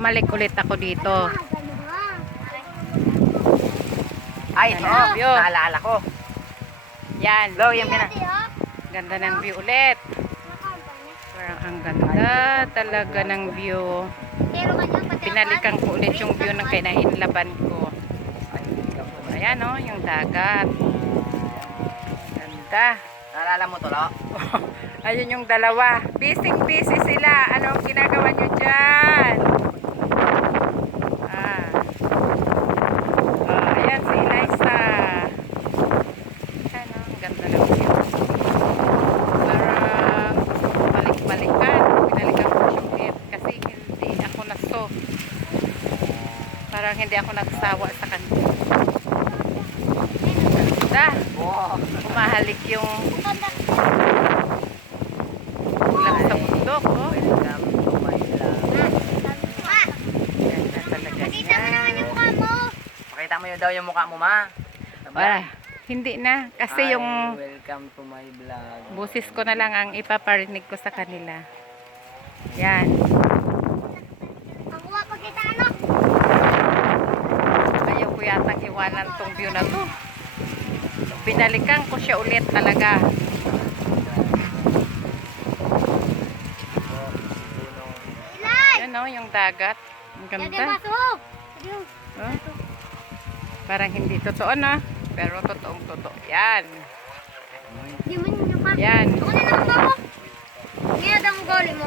Bumalik ulit ako dito. Ay, ito. View. Naalala ko. Yan. Lo, yung pina. Ganda ng view ulit. Parang ang ganda talaga ng view. Pinalikan ko ulit yung view ng kinainlaban ko. Ayan o, yung dagat. Ganda. Naalala mo to, Lo? Ayun yung dalawa. Busy sila. Anong ginagawa nyo dyan? Ayan si Eliza. Ayan o, ang ganda ng view. Parang balik-balikan. Pinalikan ko yung view kasi hindi ako naso. Parang hindi ako nagsawa sa kanila. Ganda. Wow. Umahalik yung ulam sa bundok, oh. Welcome to my vlog. Ganda talaga niya. Pakita mo yun daw yung mukha mo, ma. Wala, hindi na. Kasi Hi, yung welcome to my vlog. busis ko na lang ang ipaparinig ko sa kanila. Yan. Ayaw ko yatang iwanan tong view na to. Binalikan ko siya ulit talaga. Yan o, yung dagat. Ang ganda. Oh. Parang hindi totoo na. Pero totoong totoo. Yan. Yan. Ako na lang ako. Ngayon ang goli mo.